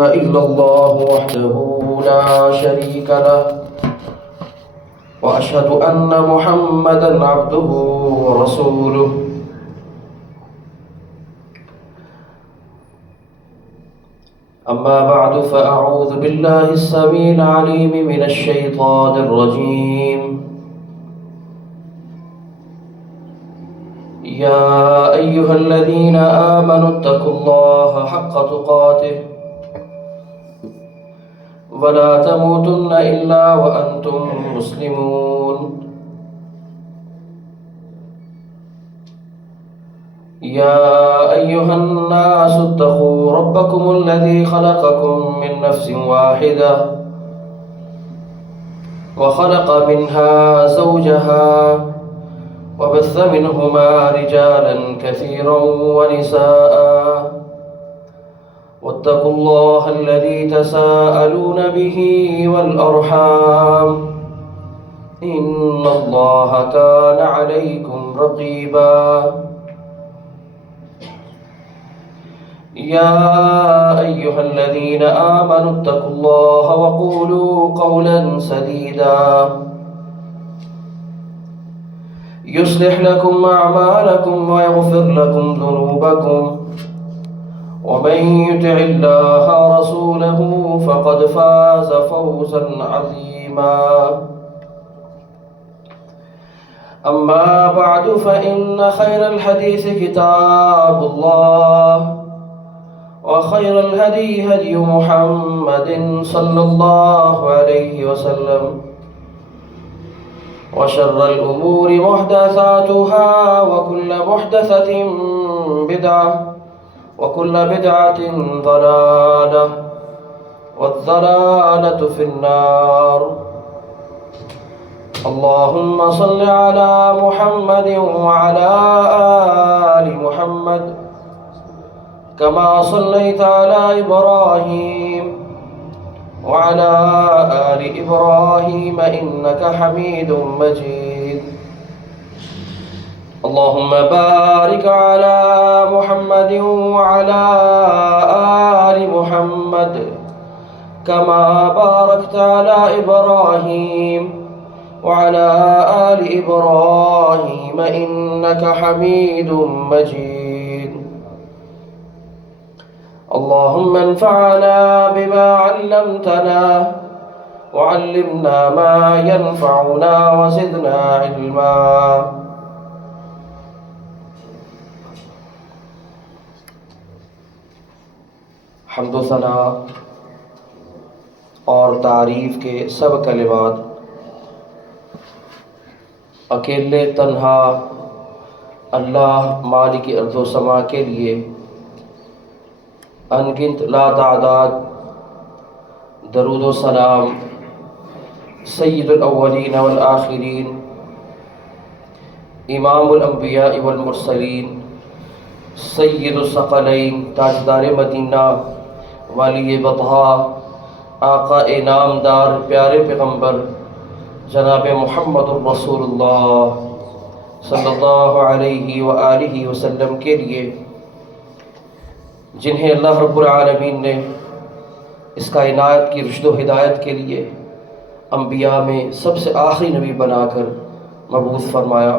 إلا الله وحده لا شريك له وأشهد أن محمدا عبده ورسوله أما بعد فأعوذ بالله السميع العليم من الشيطان الرجيم يا أيها الذين آمنوا اتقوا الله حق تقاته ولا تموتن إلا وأنتم مسلمون يا أيها الناس اتقوا ربكم الذي خلقكم من نفس واحدة وخلق منها زوجها وبث منهما رجالا كثيرا ونساء واتقوا الله الذي تساءلون به والأرحام إن الله كان عليكم رقيبا يا أيها الذين آمنوا اتقوا الله وقولوا قولا سديدا يصلح لكم أعمالكم ويغفر لكم ذنوبكم ومن يطع الله ورسوله فقد فاز فوزا عظيما أما بعد فإن خير الحديث كتاب الله وخير الهدي هدي محمد صلى الله عليه وسلم وشر الأمور محدثاتها وكل محدثة بدعة وكل بدعة ضلالة والضلالة في النار اللهم صل على محمد وعلى آل محمد كما صليت على إبراهيم وعلى آل إبراهيم إنك حميد مجيد اللهم بارك على محمد وعلى آل محمد كما باركت على إبراهيم وعلى آل إبراهيم إنك حميد مجيد اللهم انفعنا بما علمتنا وعلمنا ما ينفعنا وزدنا علما حمد و ثنا اور تعریف کے سب کلمات اکیلے تنہا اللہ مالک ارض و سما کے لیے انگنت لا تعداد درود و سلام سید الاولین والآخرین امام الانبیاء والمرسلین سید الثقلین تاجدار مدینہ ولی بطحا آقا نامدار پیارے پیغمبر جناب محمد الرسول اللہ صلی اللہ علیہ وآلہ وسلم کے لیے جنہیں اللہ رب العالمین نے اس کائنات کی رشد و ہدایت کے لیے انبیاء میں سب سے آخری نبی بنا کر مبعوث فرمایا،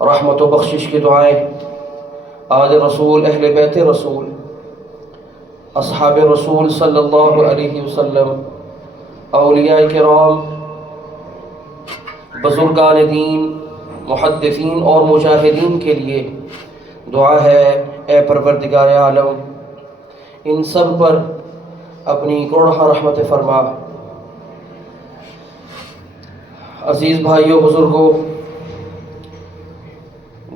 رحمت و بخشش کی دعائیں آل رسول، اہل بیت رسول، اصحاب رسول صلی اللہ علیہ وسلم، اولیاء کرام، بزرگان دین، محدثین اور مجاہدین کے لیے دعا ہے اے پروردگار عالم ان سب پر اپنی کروڑہ رحمت فرما۔ عزیز بھائیوں، بزرگوں،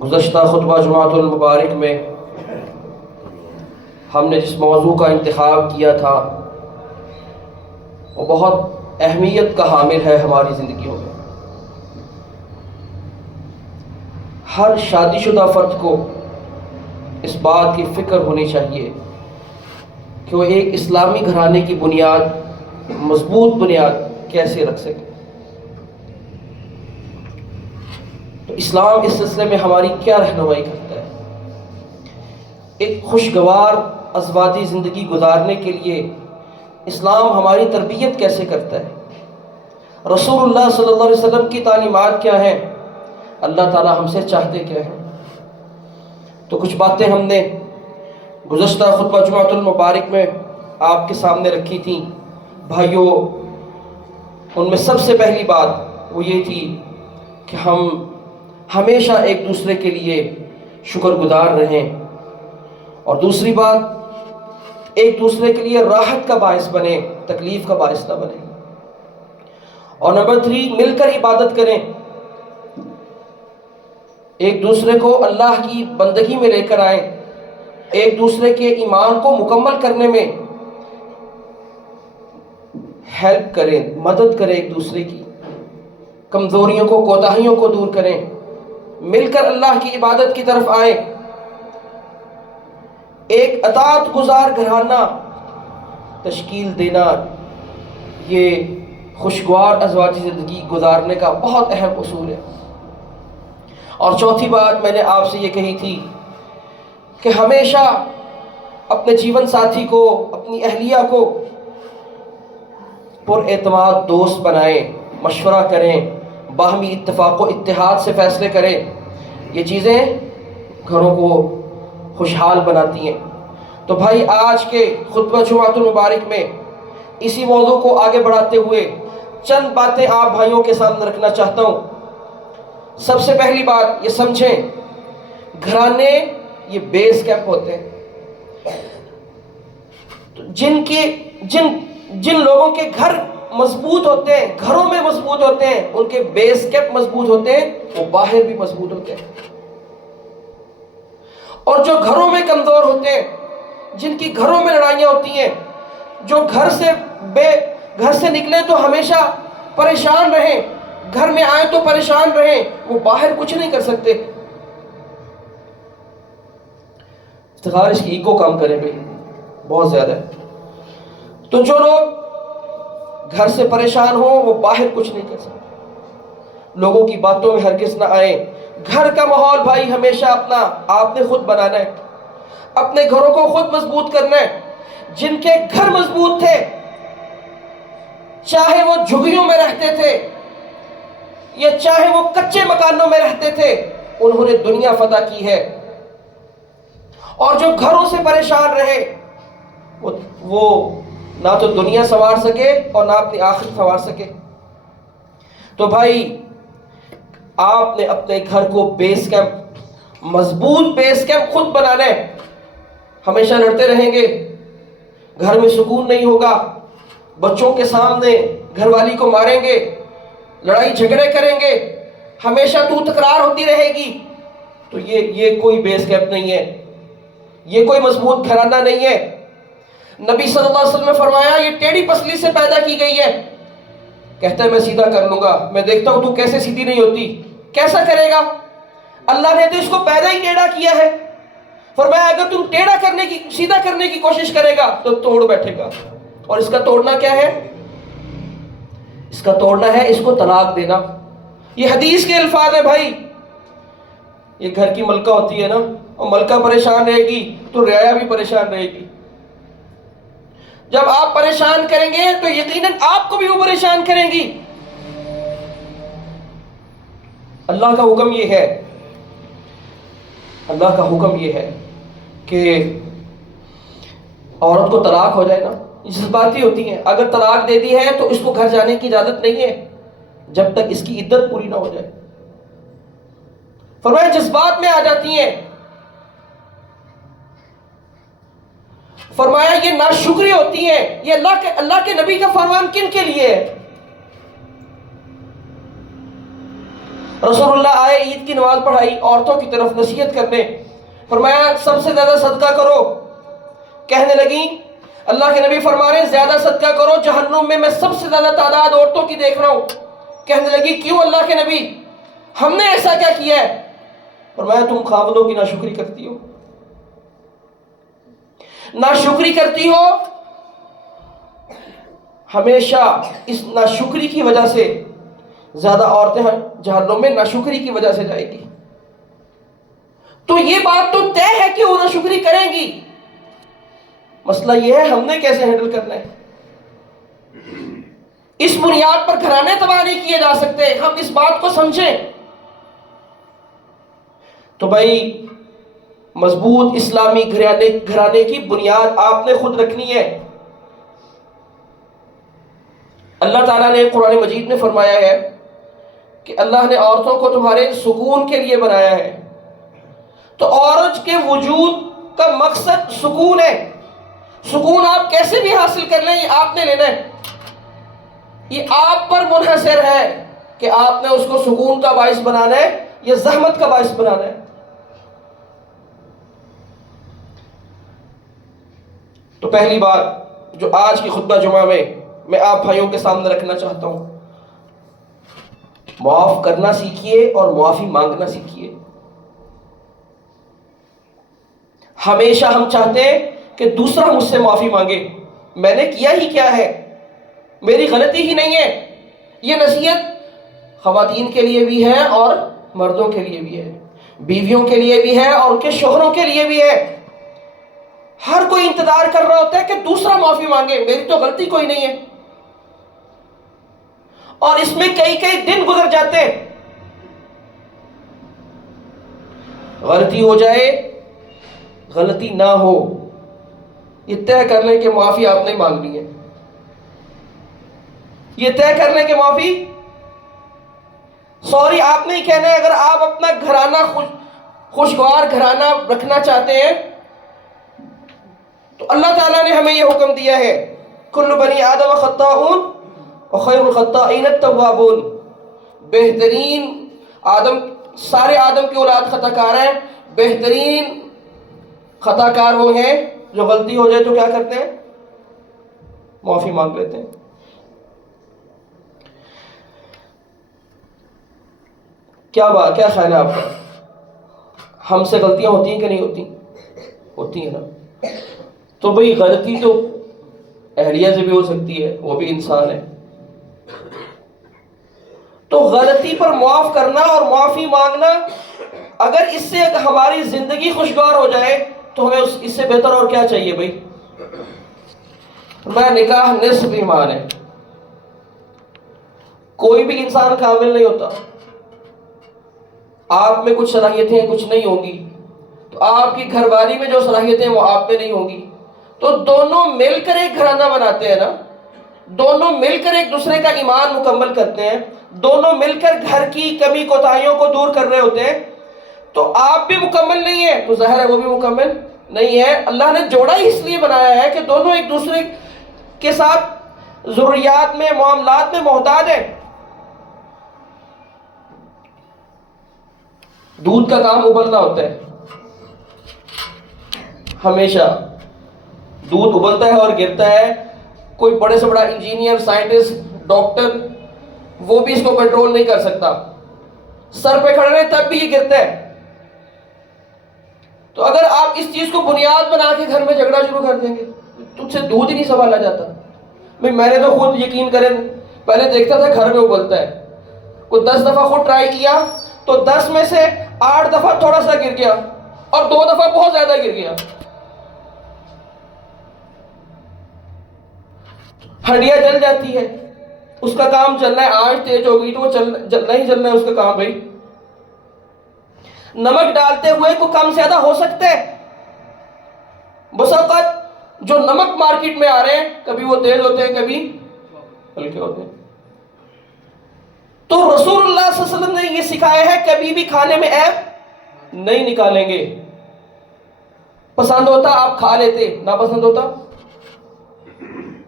گزشتہ خطبہ جمعۃ المبارک میں ہم نے جس موضوع کا انتخاب کیا تھا وہ بہت اہمیت کا حامل ہے ہماری زندگیوں میں۔ ہر شادی شدہ فرد کو اس بات کی فکر ہونی چاہیے کہ وہ ایک اسلامی گھرانے کی بنیاد، مضبوط بنیاد کیسے رکھ سکے۔ تو اسلام اس سلسلے میں ہماری کیا رہنمائی کرتا ہے؟ ایک خوشگوار ازواجی زندگی گزارنے کے لیے اسلام ہماری تربیت کیسے کرتا ہے، رسول اللہ صلی اللہ علیہ وسلم کی تعلیمات کیا ہیں، اللہ تعالیٰ ہم سے چاہتے کیا ہیں۔ تو کچھ باتیں ہم نے گزشتہ خطبہ جمعۃ المبارک میں آپ کے سامنے رکھی تھیں بھائیوں۔ ان میں سب سے پہلی بات وہ یہ تھی کہ ہم ہمیشہ ایک دوسرے کے لیے شکر گزار رہیں، اور دوسری بات ایک دوسرے کے لیے راحت کا باعث بنے، تکلیف کا باعث نہ بنے، اور نمبر 3 مل کر عبادت کریں، ایک دوسرے کو اللہ کی بندگی میں لے کر آئیں، ایک دوسرے کے ایمان کو مکمل کرنے میں ہیلپ کریں، مدد کریں، ایک دوسرے کی کمزوریوں کو، کوتاہیوں کو دور کریں، مل کر اللہ کی عبادت کی طرف آئیں۔ ایک اطاعت گزار گھرانہ تشکیل دینا یہ خوشگوار ازواجی زندگی گزارنے کا بہت اہم اصول ہے۔ اور چوتھی بات میں نے آپ سے یہ کہی تھی کہ ہمیشہ اپنے جیون ساتھی کو، اپنی اہلیہ کو پر اعتماد دوست بنائیں، مشورہ کریں، باہمی اتفاق و اتحاد سے فیصلے کریں، یہ چیزیں گھروں کو خوشحال بناتی ہیں۔ تو بھائی آج کے خطبہ جمعۃ المبارک میں اسی موضوع کو آگے بڑھاتے ہوئے چند باتیں آپ بھائیوں کے سامنے رکھنا چاہتا ہوں۔ سب سے پہلی بات یہ سمجھیں، گھرانے یہ بیس کیمپ ہوتے ہیں۔ جن لوگوں کے گھر مضبوط ہوتے ہیں، گھروں میں مضبوط ہوتے ہیں، ان کے بیس کیمپ مضبوط ہوتے ہیں، وہ باہر بھی مضبوط ہوتے ہیں۔ اور جو گھروں میں کمزور ہوتے ہیں، جن کی گھروں میں لڑائیاں ہوتی ہیں، جو گھر سے نکلے تو ہمیشہ پریشان رہیں، گھر میں آئے تو پریشان رہیں، وہ باہر کچھ نہیں کر سکتے۔ افتخار اس کی ایگو کام کرے بھائی، بہت زیادہ ہے۔ تو جو لوگ گھر سے پریشان ہوں وہ باہر کچھ نہیں کر سکتے، لوگوں کی باتوں میں ہرگز نہ آئیں۔ گھر کا ماحول بھائی ہمیشہ آپ نے خود بنانا ہے، اپنے گھروں کو خود مضبوط کرنا ہے۔ جن کے گھر مضبوط تھے، چاہے وہ جھگیوں میں رہتے تھے یا چاہے وہ کچے مکانوں میں رہتے تھے، انہوں نے دنیا فتح کی ہے۔ اور جو گھروں سے پریشان رہے وہ نہ تو دنیا سنوار سکے اور نہ اپنی آخرت سنوار سکے۔ تو بھائی آپ نے اپنے گھر کو بیس کیمپ، مضبوط بیس کیمپ خود بنانا ہے۔ ہمیشہ لڑتے رہیں گے، گھر میں سکون نہیں ہوگا، بچوں کے سامنے گھر والی کو ماریں گے، لڑائی جھگڑے کریں گے، ہمیشہ تو تکرار ہوتی رہے گی، تو یہ کوئی بیس کیمپ نہیں ہے، یہ کوئی مضبوط گھرانہ نہیں ہے۔ نبی صلی اللہ علیہ وسلم نے فرمایا یہ ٹیڑھی پسلی سے پیدا کی گئی ہے، کہتا ہے میں سیدھا کر لوں گا، میں دیکھتا ہوں تو کیسے سیدھی نہیں ہوتی، کیسا کرے گا؟ اللہ نے تو اس کو پیدا ہی ٹیڑھا کیا ہے۔ فرمایا اگر تم سیدھا کرنے کی کوشش کرے گا تو توڑ بیٹھے گا، اور اس کا توڑنا کیا ہے؟ اس کا توڑنا ہے اس کو طلاق دینا۔ یہ حدیث کے الفاظ ہیں بھائی۔ یہ گھر کی ملکہ ہوتی ہے نا، اور ملکہ پریشان رہے گی تو رعایا بھی پریشان رہے گی۔ جب آپ پریشان کریں گے تو یقیناً آپ کو بھی وہ پریشان کریں گی۔ اللہ کا حکم یہ ہے، اللہ کا حکم یہ ہے کہ عورت کو طلاق ہو جائے نا، جذباتی ہوتی ہیں، اگر طلاق دے دی ہے تو اس کو گھر جانے کی اجازت نہیں ہے جب تک اس کی عدت پوری نہ ہو جائے۔ فرمایا جذبات میں آ جاتی ہیں۔ فرمایا یہ ناشکری ہوتی ہیں۔ یہ اللہ کے نبی کا فرمان کن کے لیے ہے؟ رسول اللہ آئے، عید کی نماز پڑھائی، عورتوں کی طرف نصیحت کرنے، فرمایا سب سے زیادہ صدقہ کرو۔ کہنے لگیں اللہ کے نبی فرما رہے ہیں زیادہ صدقہ کرو، جہنم میں سب سے زیادہ تعداد عورتوں کی دیکھ رہا ہوں۔ کہنے لگی کیوں اللہ کے نبی، ہم نے ایسا کیا کیا ہے؟ فرمایا تم خاوندوں کی ناشکری کرتی ہو، ناشکری کرتی ہو، ہمیشہ اس ناشکری کی وجہ سے زیادہ عورتیں جہنم میں ناشکری کی وجہ سے جائیں گی۔ تو یہ بات تو طے ہے کہ وہ ناشکری کریں گی، مسئلہ یہ ہے ہم نے کیسے ہینڈل کرنا ہے. اس بنیاد پر گھرانے تباہ نہیں کیے جا سکتے. ہم اس بات کو سمجھیں. تو بھائی مضبوط اسلامی گھرانے کی بنیاد آپ نے خود رکھنی ہے. اللہ تعالیٰ نے قرآن مجید میں فرمایا ہے کہ اللہ نے عورتوں کو تمہارے سکون کے لیے بنایا ہے. تو عورت کے وجود کا مقصد سکون ہے. سکون آپ کیسے بھی حاصل کر لیں، یہ آپ نے لینا ہے. یہ آپ پر منحصر ہے کہ آپ نے اس کو سکون کا باعث بنانا ہے یا زحمت کا باعث بنانا ہے. تو پہلی بات جو آج کی خطبہ جمعہ میں آپ بھائیوں کے سامنے رکھنا چاہتا ہوں، معاف کرنا سیکھیے اور معافی مانگنا سیکھیے. ہمیشہ ہم چاہتے ہیں کہ دوسرا مجھ سے معافی مانگے. میں نے کیا ہی کیا ہے، میری غلطی ہی نہیں ہے. یہ نصیحت خواتین کے لیے بھی ہے اور مردوں کے لیے بھی ہے، بیویوں کے لیے بھی ہے اور ان کے شوہروں کے لیے بھی ہے. ہر کوئی انتظار کر رہا ہوتا ہے کہ دوسرا معافی مانگے، میری تو غلطی کوئی نہیں ہے. اور اس میں کئی دن گزر جاتے ہیں. غلطی ہو جائے، غلطی نہ ہو، یہ طے کر لیں کہ معافی آپ نے مانگنی ہے. یہ طے کر لیں کہ معافی سوری آپ نہیں کہنا ہے. اگر آپ اپنا گھرانہ خوشگوار گھرانہ رکھنا چاہتے ہیں تو اللہ تعالیٰ نے ہمیں یہ حکم دیا ہے، کل بنی آدم خطاؤن وخیر الخطائین التوابون. بہترین سارے آدم کی اولاد خطا کار ہیں، بہترین خطا کار وہ ہیں جو غلطی ہو جائے تو کیا کرتے ہیں؟ معافی مانگ لیتے ہیں. کیا خیال ہے آپ کا؟ ہم سے غلطیاں ہوتی ہیں کہ نہیں ہوتی؟ ہوتی ہیں نا. تو بھئی غلطی تو اہلیہ سے بھی ہو سکتی ہے، وہ بھی انسان ہے. تو غلطی پر معاف کرنا اور معافی مانگنا، اگر اس سے ہماری زندگی خوشگوار ہو جائے تو ہمیں اس سے بہتر اور کیا چاہیے بھائی؟ نکاح نصف ایمان ہے. کوئی بھی انسان کامل نہیں ہوتا. آپ میں کچھ صلاحیتیں ہیں، کچھ نہیں ہوں گی. تو آپ کی گھر والی میں جو صلاحیتیں ہیں وہ آپ میں نہیں ہوں گی. تو دونوں مل کر ایک گھرانہ بناتے ہیں نا. دونوں مل کر ایک دوسرے کا ایمان مکمل کرتے ہیں. دونوں مل کر گھر کی کمی کوتاہیوں کو دور کر رہے ہوتے ہیں. تو آپ بھی مکمل نہیں ہیں تو ظاہر ہے وہ بھی مکمل نہیں ہے. اللہ نے جوڑا ہی اس لیے بنایا ہے کہ دونوں ایک دوسرے کے ساتھ ضروریات میں، معاملات میں محتاج ہیں. دودھ کا کام ابلنا ہوتا ہے. ہمیشہ دودھ ابلتا ہے اور گرتا ہے. کوئی بڑے سے بڑا انجینئر، سائنٹسٹ، ڈاکٹر وہ بھی اس کو کنٹرول نہیں کر سکتا. سر پہ کھڑے رہے تب بھی یہ گرتا ہے. تو اگر آپ اس چیز کو بنیاد بنا کے گھر میں جھگڑا شروع کر دیں گے، تجھ سے دودھ ہی نہیں سنبھالا جاتا. میں نے تو خود یقین کریں پہلے دیکھتا تھا گھر میں ابلتا ہے. کوئی 10 دفعہ خود ٹرائی کیا تو 10 میں سے 8 دفعہ تھوڑا سا گر گیا اور 2 دفعہ بہت زیادہ گر گیا. ہڈیاں جل جاتی ہے. اس کا کام چلنا ہے، آنچ تیز ہو گئی تو وہ چلنا ہی چلنا ہے اس کا کام بھائی. نمک ڈالتے ہوئے کو کم زیادہ ہو سکتے ہیں. بس اوقات جو نمک مارکیٹ میں آ رہے ہیں کبھی وہ تیز ہوتے ہیں کبھی ہلکے ہوتے ہیں. تو رسول اللہ صلی اللہ علیہ وسلم نے یہ سکھایا ہے کبھی بھی کھانے میں عیب نہیں نکالیں گے. پسند ہوتا آپ کھا لیتے، نہ پسند ہوتا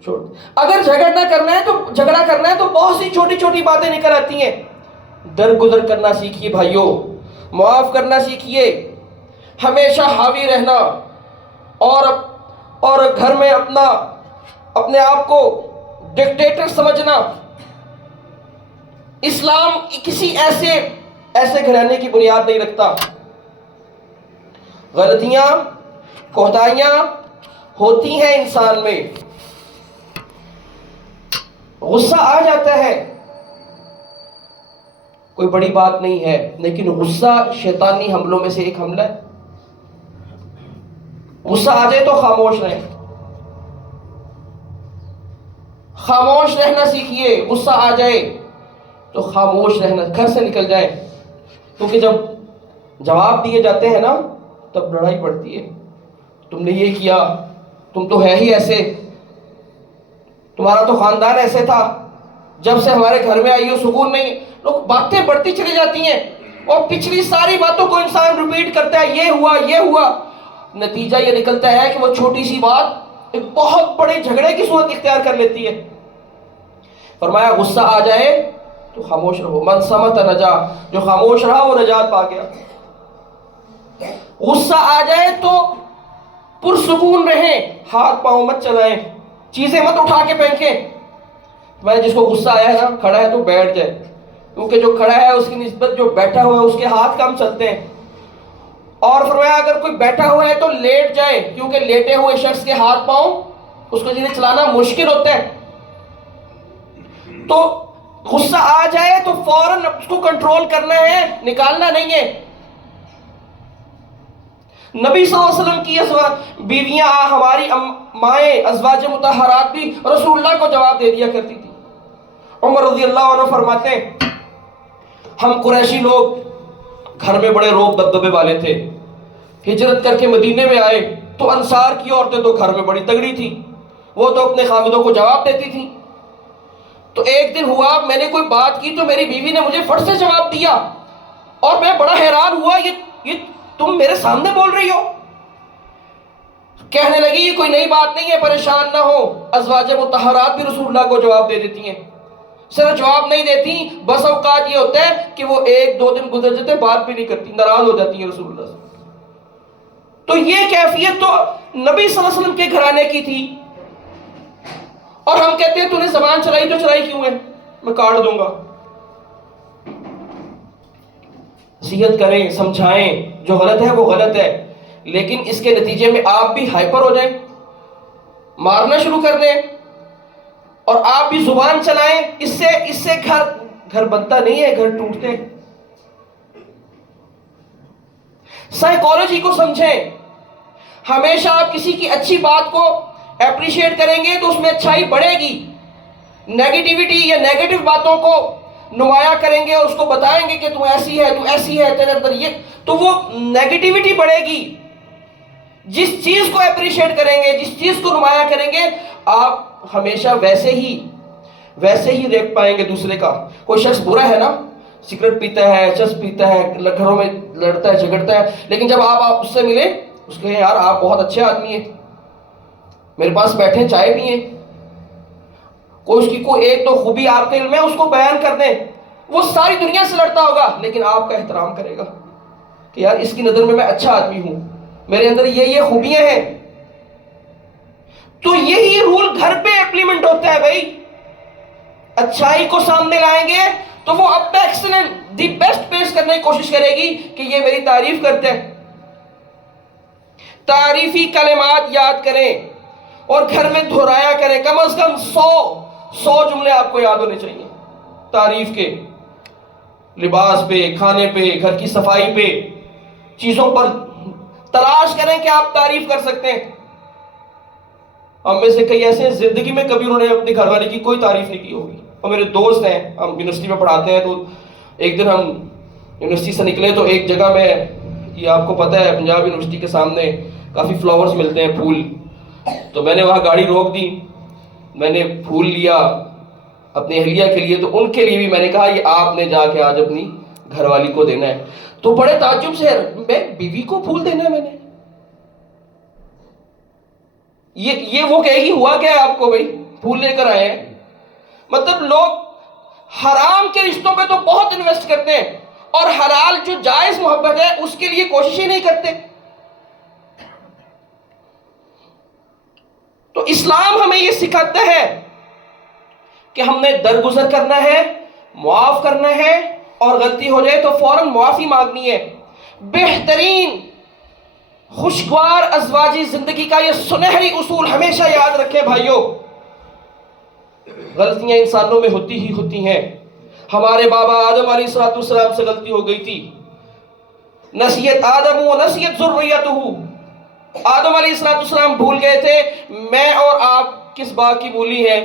چھوڑ. اگر جھگڑا کرنا ہے تو بہت سی چھوٹی چھوٹی باتیں نکل آتی ہیں. درگزر کرنا سیکھیے بھائیوں، معاف کرنا سیکھیے. ہمیشہ حاوی رہنا اور گھر میں اپنے آپ کو ڈکٹیٹر سمجھنا، اسلام کسی ایسے گھرانے کی بنیاد نہیں رکھتا. غلطیاں، کوتاہیاں ہوتی ہیں انسان میں، غصہ آ جاتا ہے، کوئی بڑی بات نہیں ہے، لیکن غصہ شیطانی حملوں میں سے ایک حملہ ہے. غصہ آ جائے تو خاموش رہیں. خاموش رہنا سیکھیے. غصہ آ جائے تو خاموش رہنا، گھر سے نکل جائیں، کیونکہ جب جواب دیے جاتے ہیں نا تب لڑائی پڑتی ہے. تم نے یہ کیا، تم تو ہے ہی ایسے، تمہارا تو خاندان ایسے تھا، جب سے ہمارے گھر میں آئی ہو سکون نہیں. لوگ باتیں بڑھتی چلی جاتی ہیں اور پچھلی ساری باتوں کو انسان ریپیٹ کرتا ہے، یہ ہوا یہ ہوا. نتیجہ یہ نکلتا ہے کہ وہ چھوٹی سی بات ایک بہت بڑے جھگڑے کی صورت اختیار کر لیتی ہے. فرمایا غصہ آ جائے تو خاموش رہو. من صمت نجا، جو خاموش رہا وہ نجات پا گیا. غصہ آ جائے تو پرسکون رہیں، ہاتھ پاؤں مت چلائیں، چیزیں مت اٹھا کے پھینکیں. میں جس کو غصہ آیا ہے نا کھڑا ہے تو بیٹھ جائے، کیونکہ جو کھڑا ہے اس کی نسبت جو بیٹھا ہوا ہے اس کے ہاتھ کم چلتے ہیں. اور فرمایا اگر کوئی بیٹھا ہوا ہے تو لیٹ جائے، کیونکہ لیٹے ہوئے شخص کے ہاتھ پاؤں اس کو چیزیں چلانا مشکل ہوتا ہے. تو غصہ آ جائے تو فوراً اس کو کنٹرول کرنا ہے، نکالنا نہیں ہے. نبی صلی اللہ علیہ وسلم کی بیویاں، ہماری مائیں ازواج مطہرات بھی رسول اللہ کو جواب دے دیا کرتی تھی. عمر رضی اللہ عنہ فرماتے ہیں ہم قریشی لوگ گھر میں بڑے روب دبدبے والے تھے. ہجرت کر کے مدینے میں آئے تو انصار کی عورتیں تو گھر میں بڑی تگڑی تھی، وہ تو اپنے خاوندوں کو جواب دیتی تھی. تو ایک دن ہوا میں نے کوئی بات کی تو میری بیوی نے مجھے فٹ سے جواب دیا اور میں بڑا حیران ہوا، یہ تم میرے سامنے بول رہی ہو. کہنے لگی یہ کوئی نئی بات نہیں ہے، پریشان نہ ہو، ازواج مطہرات بھی رسول اللہ کو جواب دے دیتی ہیں. صرف جواب نہیں دیتی، بس اوقات یہ ہوتا ہے کہ وہ ایک دو دن گزر جاتے بات بھی نہیں کرتی، ناراض ہو جاتی ہیں رسول اللہ سے. تو یہ کیفیت تو نبی صلی اللہ علیہ وسلم کے گھرانے کی تھی، اور ہم کہتے ہیں تو نے زبان چلائی تو چلائی کیوں ہے، میں کاٹ دوں گا. نصیحت کریں، سمجھائیں، جو غلط ہے وہ غلط ہے، لیکن اس کے نتیجے میں آپ بھی ہائپر ہو جائیں، مارنا شروع کر دیں اور آپ بھی زبان چلائیں. اس سے گھر بنتا نہیں ہے، گھر ٹوٹتے ہیں. سائیکالوجی کو سمجھیں. ہمیشہ آپ کسی کی اچھی بات کو اپریشیٹ کریں گے تو اس میں اچھائی بڑھے گی. نیگیٹیوٹی یا نیگیٹو باتوں کو نمایاں کریں گے اور اس کو بتائیں گے کہ تو ایسی ہے، تو ایسی ہے، تیرے اندر یہ، تو وہ نیگیٹیوٹی بڑھے گی. جس چیز کو اپریشیٹ کریں گے، جس چیز کو نمایاں کریں گے، آپ ہمیشہ ویسے ہی دیکھ پائیں گے دوسرے کا. کوئی شخص برا ہے نا، سگریٹ پیتا ہے، چرس پیتا ہے، گھروں میں لڑتا ہے جھگڑتا ہے، لیکن جب آپ اس سے ملیں اس کہیں یار آپ بہت اچھے آدمی ہیں، میرے پاس بیٹھیں چائے پئیں، کوئی اس کی کوئی ایک دو خوبی آپ کے علم ہے اس کو بیان کر دیں. وہ ساری دنیا سے لڑتا ہوگا لیکن آپ کا احترام کرے گا کہ یار اس کی نظر میں اچھا آدمی ہوں، میرے اندر یہ خوبیاں ہیں. تو یہی رول گھر پہ امپلیمنٹ ہوتا ہے بھائی. اچھائی کو سامنے لائیں گے تو وہ اب ایکسلنٹ دی بیسٹ پیش کرنے کی کوشش کرے گی کہ یہ میری تعریف کرتے ہیں. تعریفی کلمات یاد کریں اور گھر میں دہرایا کریں، کم از کم 100 جملے آپ کو یاد ہونے چاہیے تعریف کے. لباس پہ، کھانے پہ، گھر کی صفائی پہ، چیزوں پر تلاش کریں کہ آپ تعریف کر سکتے ہیں. ہم میں سے کئی ایسے ہیں زندگی میں کبھی انہوں نے اپنی گھر والے کی کوئی تعریف نہیں کی ہوگی. اور میرے دوست ہیں، ہم یونیورسٹی میں پڑھاتے ہیں، تو ایک دن ہم یونیورسٹی سے نکلے تو ایک جگہ میں، یہ آپ کو پتہ ہے پنجاب یونیورسٹی کے سامنے کافی فلاورز ملتے ہیں، پھول، تو میں نے وہاں گاڑی روک دی، میں نے پھول لیا اپنی اہلیہ کے لیے، تو ان کے لیے بھی میں نے کہا یہ آپ نے جا کے آج اپنی گھر والی کو دینا ہے. تو بڑے تعجب سے میں بیوی کو پھول دینا ہے میں نے، یہ وہ کہے گی ہوا کیا ہے آپ کو بھائی، پھول لے کر آئے ہیں. مطلب لوگ حرام کے رشتوں پہ تو بہت انویسٹ کرتے ہیں اور حلال جو جائز محبت ہے اس کے لیے کوشش ہی نہیں کرتے. تو اسلام ہمیں یہ سکھاتا ہے کہ ہم نے درگزر کرنا ہے، معاف کرنا ہے، اور غلطی ہو جائے تو فوراً معافی مانگنی ہے. بہترین خوشگوار ازواجی زندگی کا یہ سنہری اصول ہمیشہ یاد رکھیں بھائیوں. غلطیاں انسانوں میں ہوتی ہیں. ہمارے بابا آدم علیہ السلام سے غلطی ہو گئی تھی. نسیت آدم و نسیت ذریتہ، آدم علیہ السلام بھول گئے تھے. میں اور آپ کس بات کی بھولی ہیں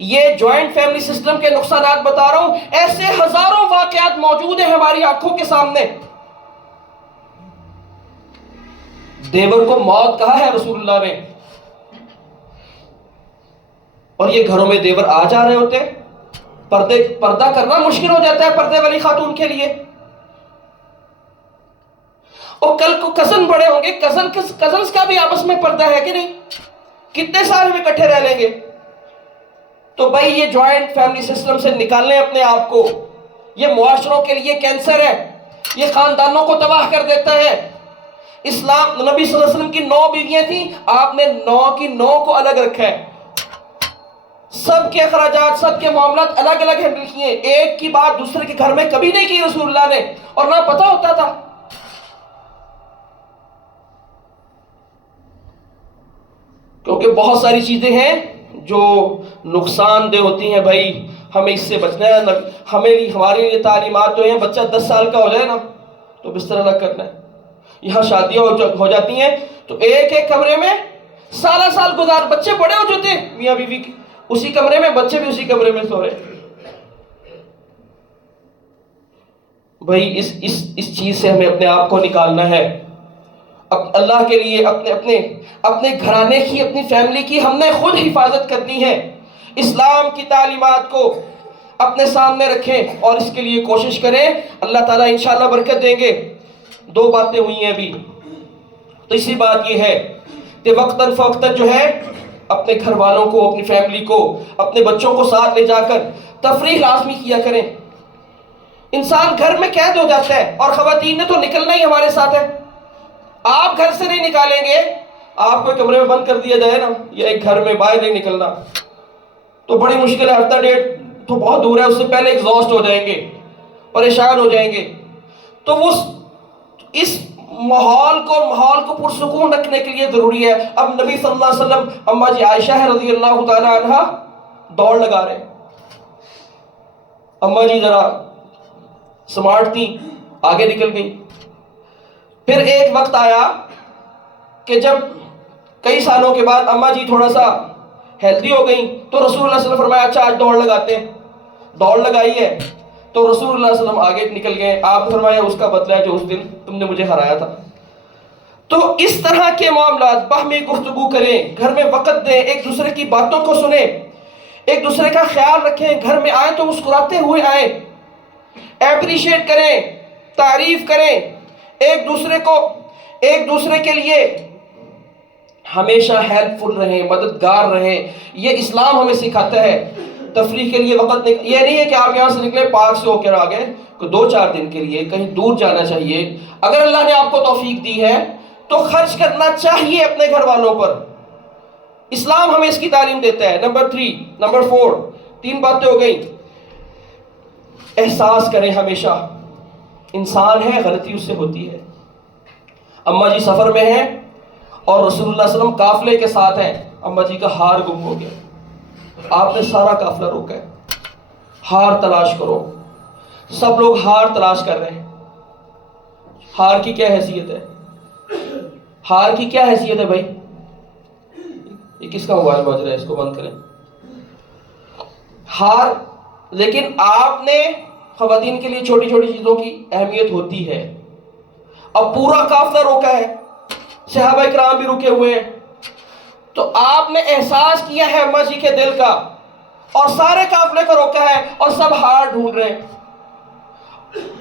یہ جوائنٹ فیملی سسٹم کے نقصانات بتا رہا ہوں، ایسے ہزاروں واقعات موجود ہیں ہماری آنکھوں کے سامنے۔ دیور کو موت کہا ہے رسول اللہ نے، اور یہ گھروں میں دیور آ جا رہے ہوتے ہیں، پردہ کرنا مشکل ہو جاتا ہے پردے والی خاتون کے لیے۔ اور کل کو کزن بڑے ہوں گے، کزنز کا بھی آپس میں پردہ ہے کہ نہیں؟ کتنے سال میں اکٹھے رہ لیں گے؟ تو بھائی یہ جوائنٹ فیملی سسٹم سے نکالنے اپنے آپ کو، یہ معاشروں کے لیے کینسر ہے، یہ خاندانوں کو تباہ کر دیتا ہے۔ اسلام، نبی صلی اللہ علیہ وسلم کی 9 بیویاں تھیں، آپ نے 9 کی 9 کو الگ رکھا ہے، سب کے اخراجات، سب کے معاملات الگ الگ ہینڈل کیے، ایک کی بات دوسرے کے گھر میں کبھی نہیں کی رسول اللہ نے، اور نہ پتہ ہوتا تھا۔ کیونکہ بہت ساری چیزیں ہیں جو نقصان دہ ہوتی ہیں بھائی، ہمیں اس سے بچنا ہے۔ ہمارے لیے تعلیمات تو ہیں، بچہ 10 سال کا ہو جائے نا تو بستر الگ کرنا ہے۔ یہاں شادیاں ہو جاتی ہیں تو ایک ایک کمرے میں سال گزار، بچے بڑے ہو جاتے ہیں، میاں بیوی کی اسی کمرے میں، بچے بھی اسی کمرے میں سو رہے۔ بھائی اس چیز سے ہمیں اپنے آپ کو نکالنا ہے۔ اللہ کے لیے اپنے گھرانے کی، اپنی فیملی کی ہم نے خود حفاظت کرنی ہے۔ اسلام کی تعلیمات کو اپنے سامنے رکھیں اور اس کے لیے کوشش کریں، اللہ تعالیٰ انشاءاللہ برکت دیں گے۔ 2 باتیں ہوئی ہیں ابھی، تیسری بات یہ ہے کہ وقتاً فوقتاً جو ہے اپنے گھر والوں کو، اپنی فیملی کو، اپنے بچوں کو ساتھ لے جا کر تفریح لازمی کیا کریں۔ انسان گھر میں قید ہو جاتا ہے، اور خواتین نے تو نکلنا ہی ہمارے ساتھ ہے۔ آپ گھر سے نہیں نکالیں گے، آپ کو کمرے میں بند کر دیا جائے نا، یا ایک گھر میں باہر نہیں نکلنا تو بڑی مشکل ہے، ہفتہ ڈیڑھ تو بہت دور ہے، اس سے پہلے ایگزاسٹ ہو جائیں گے، پریشان ہو جائیں گے۔ تو وہ اس ماحول کو پرسکون رکھنے کے لیے ضروری ہے۔ اب نبی صلی اللہ علیہ وسلم، اماں جی عائشہ رضی اللہ تعالی عنہ دوڑ لگا رہے ہیں، اماں جی ذرا سمارٹ تھی، آگے نکل گئی۔ پھر ایک وقت آیا کہ جب کئی سالوں کے بعد اماں جی تھوڑا سا ہیلدی ہو گئیں، تو رسول اللہ صلی اللہ علیہ وسلم فرمایا اچھا آج دوڑ لگاتے ہیں۔ دوڑ لگائی ہے تو رسول اللہ صلی اللہ علیہ وسلم آگے نکل گئے، آپ نے فرمایا اس کا بدلہ ہے جو اس دن تم نے مجھے ہرایا تھا۔ تو اس طرح کے معاملات، باہمی گفتگو کریں، گھر میں وقت دیں، ایک دوسرے کی باتوں کو سنیں، ایک دوسرے کا خیال رکھیں، گھر میں آئیں تو مسکراتے ہوئے آئیں، اپریشیٹ کریں، تعریف کریں، ایک دوسرے کے لیے ہمیشہ ہیلپ فل رہیں، مددگار رہیں۔ یہ اسلام ہمیں سکھاتا ہے۔ تفریح کے لیے وقت یہ نہیں ہے کہ آپ یہاں سے نکلے پارک سے ہو کر آ گئے، 2-4 دن کے لیے کہیں دور جانا چاہیے۔ اگر اللہ نے آپ کو توفیق دی ہے تو خرچ کرنا چاہیے اپنے گھر والوں پر، اسلام ہمیں اس کی تعلیم دیتا ہے۔ نمبر 4 3 باتیں ہو گئیں۔ احساس کریں ہمیشہ، انسان ہے، غلطی اس سے ہوتی ہے۔ اماں جی سفر میں ہیں اور رسول اللہ صلی اللہ علیہ وسلم قافلے کے ساتھ ہیں، اماں جی کا ہار گم ہو گیا، آپ نے سارا قافلہ روکا ہے، ہار تلاش کرو۔ سب لوگ ہار تلاش کر رہے ہیں۔ ہار کی کیا حیثیت ہے؟ ہار کی کیا حیثیت ہے بھائی؟ یہ کس کا موبائل بج رہا ہے؟ اس کو بند کریں۔ ہار، لیکن آپ نے خواتین کے لیے چھوٹی چھوٹی چیزوں کی اہمیت ہوتی ہے۔ اب پورا قافلہ روکا ہے، صحابہ کرام بھی رکے ہوئے ہیں، تو آپ نے احساس کیا ہے اماں جی کے دل کا، اور سارے قافلے کو روکا ہے، اور سب ہار ڈھونڈ رہے ہیں،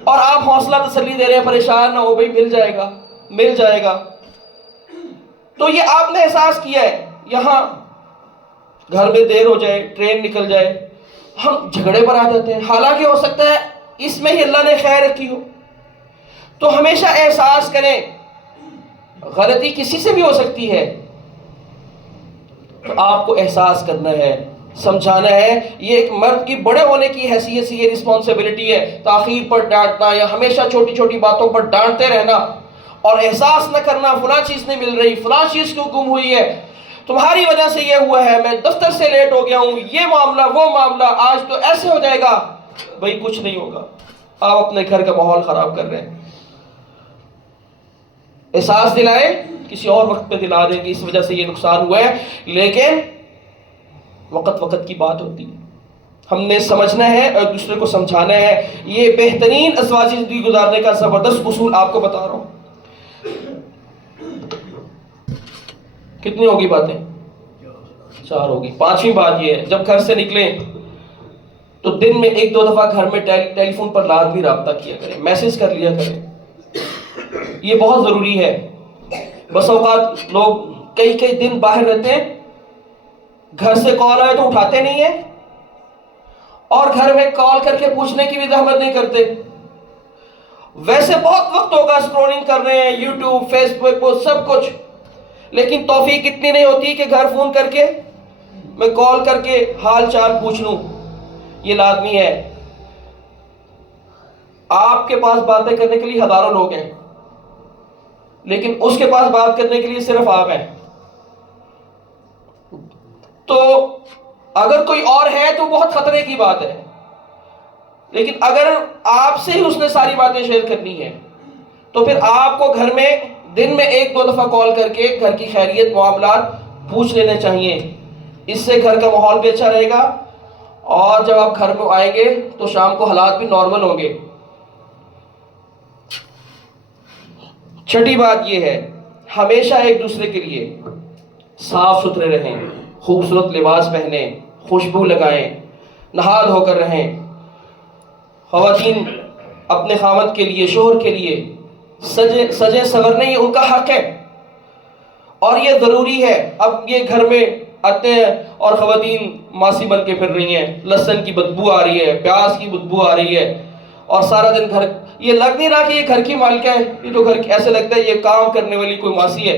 اور آپ حوصلہ تسلی دے رہے ہیں، پریشان نہ ہو بھائی، مل جائے گا۔ تو یہ آپ نے احساس کیا ہے۔ یہاں گھر میں دیر ہو جائے، ٹرین نکل جائے، ہم جھگڑے پر آ جاتے ہیں، حالانکہ ہو سکتا ہے اس میں ہی اللہ نے خیر رکھی ہو۔ تو ہمیشہ احساس کریں، غلطی کسی سے بھی ہو سکتی ہے، تو آپ کو احساس کرنا ہے، سمجھانا ہے۔ یہ ایک مرد کی بڑے ہونے کی حیثیت سے یہ رسپانسبلٹی ہے، تاخیر پر ڈانٹنا یا ہمیشہ چھوٹی چھوٹی باتوں پر ڈانٹتے رہنا اور احساس نہ کرنا فلاں چیز نہیں مل رہی، فلاں چیز کیوں گم ہوئی ہے، تمہاری وجہ سے یہ ہوا ہے، میں دفتر سے لیٹ ہو گیا ہوں، یہ معاملہ وہ معاملہ، آج تو ایسے ہو جائے گا۔ بھائی کچھ نہیں ہوگا، آپ اپنے گھر کا ماحول خراب کر رہے ہیں۔ احساس دلائیں، کسی اور وقت پہ دلا دیں کہ اس وجہ سے یہ نقصان ہوا ہے، لیکن وقت وقت کی بات ہوتی ہے. ہم نے سمجھنا ہے اور دوسرے کو سمجھانا ہے. یہ بہترین ازواجی زندگی گزارنے کا زبردست اصول آپ کو بتا رہا ہوں. کتنی ہوگی باتیں؟ 4 ہوگی. 5ویں بات یہ ہے، جب گھر سے نکلیں تو دن میں 1-2 دفعہ گھر میں ٹیلی فون پر لازمی رابطہ کیا کریں، میسج کر لیا کریں. یہ بہت ضروری ہے. بس اوقات لوگ کئی دن باہر رہتے ہیں، گھر سے کال آئے تو اٹھاتے نہیں ہیں، اور گھر میں کال کر کے پوچھنے کی بھی زحمت نہیں کرتے. ویسے بہت وقت ہوگا اسکرولنگ کر رہے ہیں، یوٹیوب، فیس بک، وہ سب کچھ، لیکن توفیق اتنی نہیں ہوتی کہ گھر فون کر کے میں کال کر کے حال چال پوچھ لوں. یہ لازمی ہے. آپ کے پاس باتیں کرنے کے لیے ہزاروں لوگ ہیں، لیکن اس کے پاس بات کرنے کے لیے صرف آپ ہیں. تو اگر کوئی اور ہے تو بہت خطرے کی بات ہے، لیکن اگر آپ سے ہی اس نے ساری باتیں شیئر کرنی ہے تو پھر آپ کو گھر میں دن میں 1-2 دفعہ کال کر کے گھر کی خیریت، معاملات پوچھ لینے چاہیے. اس سے گھر کا ماحول بھی اچھا رہے گا، اور جب آپ گھر میں آئیں گے تو شام کو حالات بھی نارمل ہوں گے. 6ٹھی بات یہ ہے، ہمیشہ ایک دوسرے کے لیے صاف ستھرے رہیں، خوبصورت لباس پہنیں، خوشبو لگائیں، نہا دھو کر رہیں. خواتین اپنے خاوند کے لیے، شوہر کے لیے سجے سورنے، یہ ان کا حق ہے اور یہ ضروری ہے. اب یہ گھر میں آتے ہیں اور خواتین ماسی بن کے پھر رہی ہیں، لہسن کی بدبو آ رہی ہے، پیاز کی بدبو آ رہی ہے، اور سارا دن گھر، یہ لگ نہیں رہا کہ یہ گھر کی مالکہ ہے، یہ تو گھر ایسے لگتا ہے یہ کام کرنے والی کوئی ماسی ہے.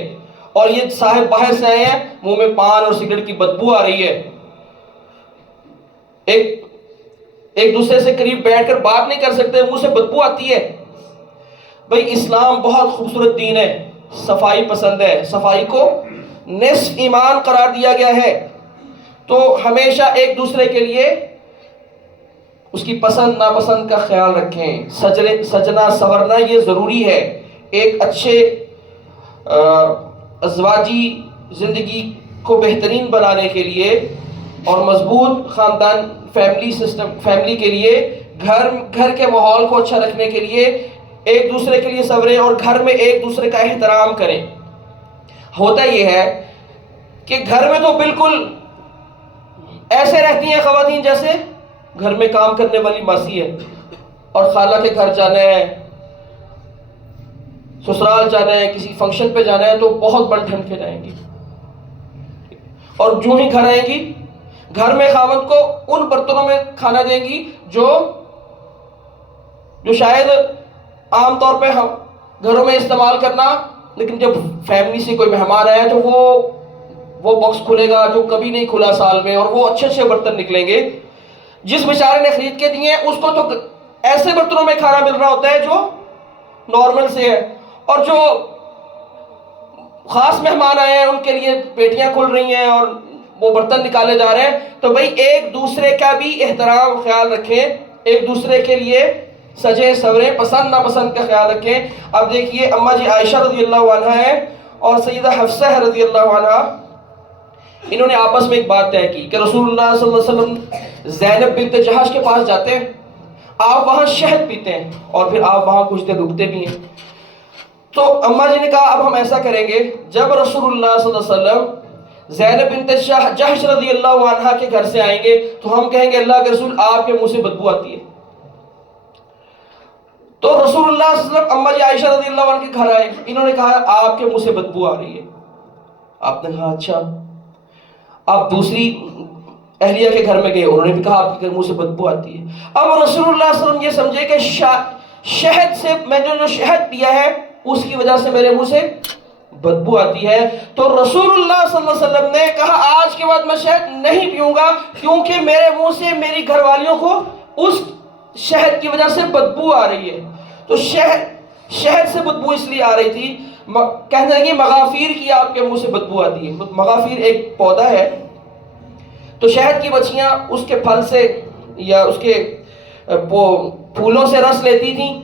اور یہ صاحب باہر سے آئے ہیں، منہ میں پان اور سگریٹ کی بدبو آ رہی ہے. ایک دوسرے سے قریب بیٹھ کر بات نہیں کر سکتے، منہ سے بدبو آتی ہے. بھئی اسلام بہت خوبصورت دین ہے، صفائی پسند ہے، صفائی کو نصف ایمان قرار دیا گیا ہے. تو ہمیشہ ایک دوسرے کے لیے اس کی پسند ناپسند کا خیال رکھیں. سجنا سورنا یہ ضروری ہے ایک اچھے ازواجی زندگی کو بہترین بنانے کے لیے، اور مضبوط خاندان فیملی کے لیے، گھر کے ماحول کو اچھا رکھنے کے لیے ایک دوسرے کے لیے صبریں، اور گھر میں ایک دوسرے کا احترام کریں. ہوتا یہ ہے کہ گھر میں تو بالکل ایسے رہتی ہیں خواتین جیسے گھر میں کام کرنے والی ماسی ہے، اور خالہ کے گھر جانا ہے، سسرال جانا ہے، کسی فنکشن پہ جانا ہے تو بہت بن ٹھن کے جائیں گی، اور جو ہی گھر آئیں گی گھر میں خاوند کو ان برتنوں میں کھانا دیں گی جو شاید عام طور پہ ہم گھروں میں استعمال کرنا، لیکن جب فیملی سے کوئی مہمان آیا تو وہ باکس کھلے گا جو کبھی نہیں کھلا سال میں، اور وہ اچھے اچھے برتن نکلیں گے. جس بیچارے نے خرید کے دیے اس کو تو ایسے برتنوں میں کھانا مل رہا ہوتا ہے جو نارمل سے ہے، اور جو خاص مہمان آئے ہیں ان کے لیے پیٹیاں کھل رہی ہیں اور وہ برتن نکالے جا رہے ہیں. تو بھئی ایک دوسرے کا بھی احترام خیال رکھیں، ایک دوسرے کے لیے سجے سورے، پسند ناپسند کا خیال رکھیں. اب دیکھیے اما جی عائشہ رضی اللہ عنہ ہیں اور سیدہ حفصہ رضی اللہ عنہ، انہوں نے آپس میں ایک بات طے کی کہ رسول اللہ صلی اللہ علیہ وسلم زینب بنت جہش کے پاس جاتے ہیں، آپ وہاں شہد پیتے ہیں اور پھر آپ وہاں کچھ دیر رکتے بھی ہیں. تو اماں جی نے کہا اب ہم ایسا کریں گے، جب رسول اللہ صلی اللہ علیہ وسلم زینب بنت جہش رضی اللہ عنہ کے گھر سے آئیں گے تو ہم کہیں گے اللہ کے رسول آپ کے منہ سے بدبو آتی ہے. تو رسول اللہ صلی اللہ علیہ وسلم اماں جی عائشہ رضی اللہ عنہ کے گھر آئے، انہوں نے کہا آپ کے منہ سے بدبو آ رہی ہے. آپ نے کہا اچھا. آپ دوسری اہلیہ کے گھر میں گئے، انہوں نے بھی کہا آپ کے منہ سے بدبو آتی ہے. اب رسول اللہ صلی اللہ علیہ وسلم یہ سمجھے کہ شہد سے میں جو شہد پیا ہے اس کی وجہ سے میرے منہ سے بدبو آتی ہے. تو رسول اللہ صلی اللہ علیہ وسلم نے کہا آج کے بعد میں شہد نہیں پیوں گا، کیونکہ میرے منہ سے میری گھر والیوں کو اس شہد کی وجہ سے بدبو آ رہی ہے. تو شہد سے بدبو اس لیے آ رہی تھی، کہنے لگے مغافیر کی آپ کے منہ سے بدبو آتی ہے. مغافیر ایک پودا ہے، تو شہد کی مچھیاں اس کے پھل سے یا اس کے پھولوں سے رس لیتی تھیں.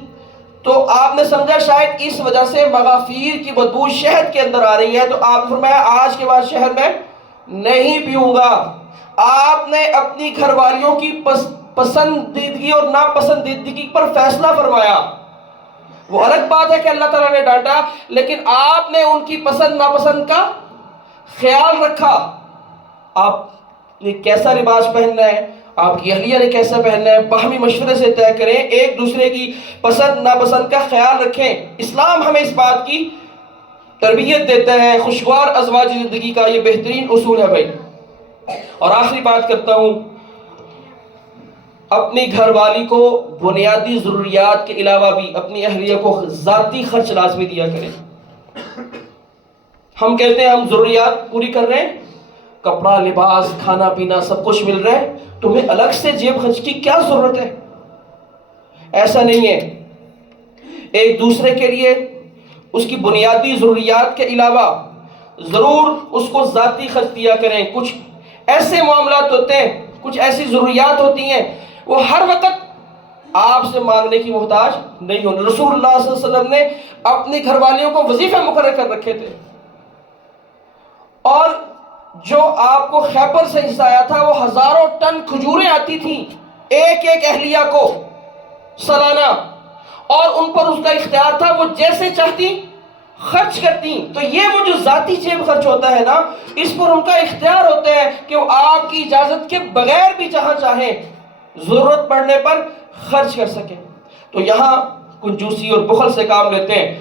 تو آپ نے سمجھا شاید اس وجہ سے مغافیر کی بدبو شہد کے اندر آ رہی ہے، تو آپ نے فرمایا آج کے بعد شہد میں نہیں پیوں گا. آپ نے اپنی گھر والیوں کی پسندیدگی اور ناپسندیدگی پر فیصلہ فرمایا. وہ الگ بات ہے کہ اللہ تعالیٰ نے ڈانٹا، لیکن آپ نے ان کی پسند ناپسند کا خیال رکھا. آپ نے کیسا لباس پہننا ہے، آپ کی اہلیہ نے کیسا پہننا ہے، باہمی مشورے سے طے کریں، ایک دوسرے کی پسند ناپسند کا خیال رکھیں. اسلام ہمیں اس بات کی تربیت دیتا ہے. خوشگوار ازواجی زندگی کا یہ بہترین اصول ہے بھائی. اور آخری بات کرتا ہوں، اپنی گھر والی کو بنیادی ضروریات کے علاوہ بھی اپنی اہلیہ کو ذاتی خرچ لازمی دیا کریں. ہم کہتے ہیں ہم ضروریات پوری کر رہے ہیں، کپڑا، لباس، کھانا پینا سب کچھ مل رہا ہے، تمہیں الگ سے جیب خرچ کی کیا ضرورت ہے؟ ایسا نہیں ہے. ایک دوسرے کے لیے اس کی بنیادی ضروریات کے علاوہ ضرور اس کو ذاتی خرچ دیا کریں. کچھ ایسے معاملات ہوتے ہیں، کچھ ایسی ضروریات ہوتی ہیں، وہ ہر وقت آپ سے مانگنے کی محتاج نہیں ہونے. رسول اللہ صلی اللہ علیہ وسلم نے اپنی گھر والیوں کو وظیفے مقرر کر رکھے تھے، اور جو آپ کو خیبر سے حصہ آیا تھا وہ ہزاروں ٹن کھجوریں آتی تھیں ایک ایک اہلیہ کو سالانہ، اور ان پر اس کا اختیار تھا، وہ جیسے چاہتی خرچ کرتی. تو یہ وہ جو ذاتی جیب خرچ ہوتا ہے نا، اس پر ان کا اختیار ہوتا ہے کہ وہ آپ کی اجازت کے بغیر بھی جہاں چاہیں ضرورت پڑنے پر خرچ کر سکیں. تو یہاں کنجوسی اور بخل سے کام لیتے ہیں.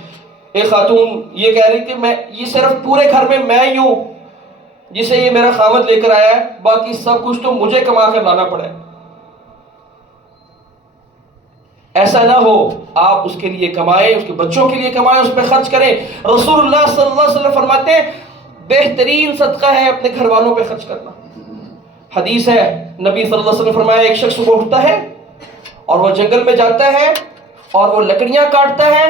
ایک خاتون یہ کہہ رہی کہ یہ صرف پورے گھر میں میں ہی ہوں جسے یہ میرا خاوند لے کر آیا ہے، باقی سب کچھ تو مجھے کما کر لانا پڑا ہے. ایسا نہ ہو، آپ اس کے لیے کمائیں، اس کے بچوں کے لیے کمائیں، اس پہ خرچ کریں. رسول اللہ صلی اللہ علیہ وسلم فرماتے ہیں بہترین صدقہ ہے اپنے گھر والوں پہ خرچ کرنا. حدیث ہے، نبی صلی اللہ علیہ وسلم فرمایا ایک شخص صبح اٹھتا ہے اور وہ جنگل میں جاتا ہے اور وہ لکڑیاں کاٹتا ہے،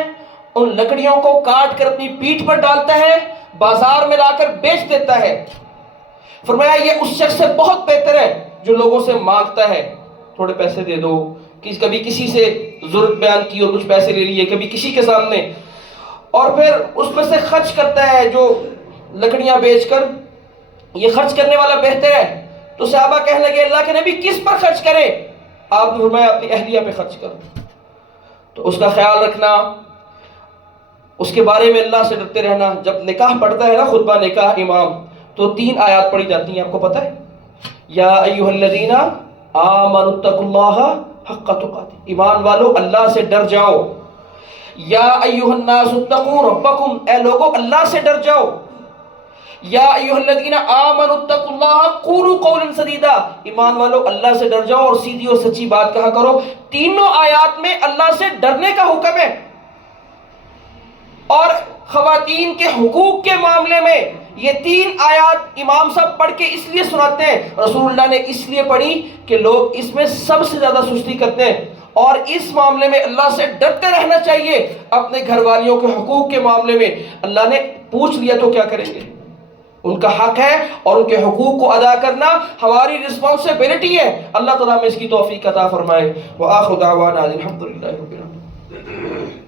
ان لکڑیوں کو کاٹ کر اپنی پیٹھ پر ڈالتا ہے، بازار میں لا کر بیچ دیتا ہے. فرمایا یہ اس شخص سے بہت بہتر ہے جو لوگوں سے مانگتا ہے، تھوڑے پیسے دے دو، کبھی کسی سے ضرورت بیان کی اور کچھ پیسے لے لیے، کبھی کسی کے سامنے، اور پھر اس میں سے خرچ کرتا ہے جو لکڑیاں بیچ کر. یہ خرچ کرنے والا بہتر ہے. تو صحابہ کہنے لگے اللہ کے نبی کس پر خرچ کرے؟ آپ نے فرمایا اپنی اہلیہ پہ خرچ کرو. تو اس کا خیال رکھنا، اس کے بارے میں اللہ سے ڈرتے رہنا. جب نکاح پڑھتا ہے نا خطبہ نکاح امام، تو 3 آیات پڑھی جاتی ہیں، آپ کو پتہ ہے؟ یا ایھا الذین آمنوا اتقوا اللہ حق تقاته، ایمان والو اللہ سے ڈر جاؤ. یا ایھا الناس اتقوا ربکم، اے لوگو اللہ سے ڈر جاؤ. یا ایھا الذین آمنوا اتقوا اللہ قولوا قولا سدیدا، ایمان والو اللہ سے ڈر جاؤ اور سیدھی اور سچی بات کہا کرو. تینوں آیات میں اللہ سے ڈرنے کا حکم ہے. اور خواتین کے حقوق کے معاملے میں یہ 3 آیات امام صاحب پڑھ کے اس لیے سناتے ہیں، رسول اللہ نے اس لیے پڑھی کہ لوگ اس میں سب سے زیادہ سستی کرتے ہیں، اور اس معاملے میں اللہ سے ڈرتے رہنا چاہیے. اپنے گھر والیوں کے حقوق کے معاملے میں اللہ نے پوچھ لیا تو کیا کریں گے؟ ان کا حق ہے اور ان کے حقوق کو ادا کرنا ہماری رسپانسبلٹی ہے. اللہ تعالیٰ ہمیں اس کی توفیق عطا فرمائے. وآخر دعوانا الحمدللہ رب العالمین.